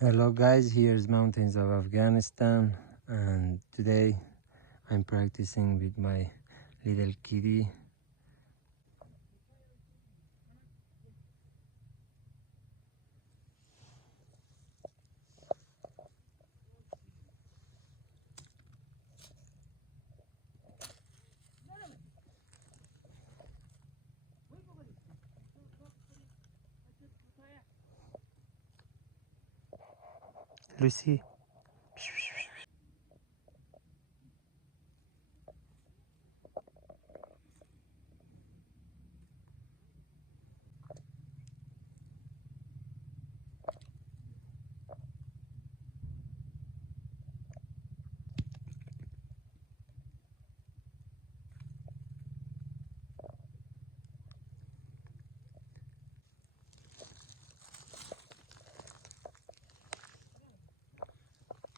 Hello guys, here's mountains of Afghanistan, and today I'm practicing with my little kitty. Lucy.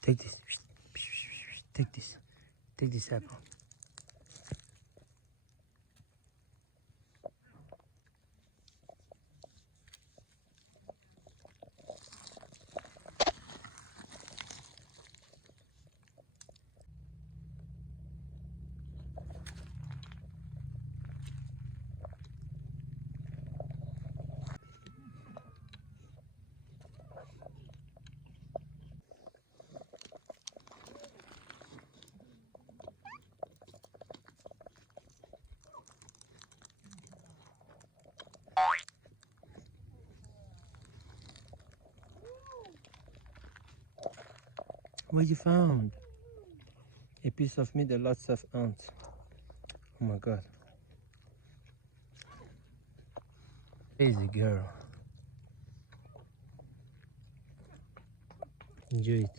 Take this. Take this. Take this apple. What you found? A piece of meat and lots of ants. Oh my god. Crazy girl. Enjoy it.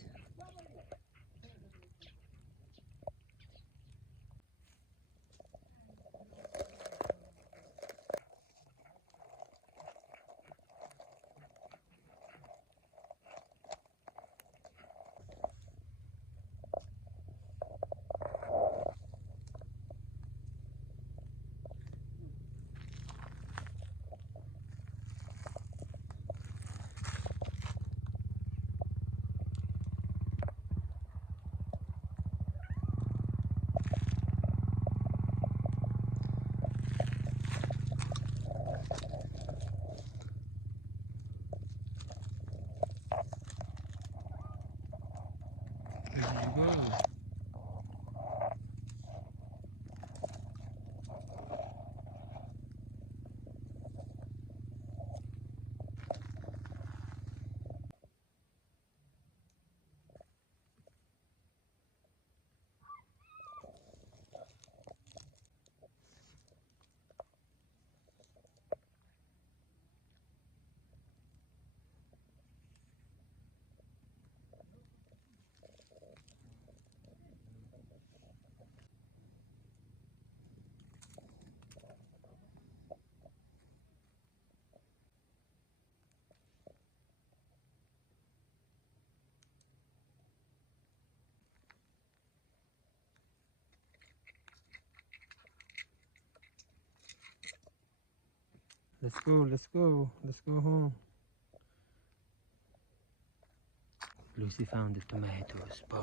There you go. Let's go, let's go, let's go home. Lucy found the tomatoes. Boom.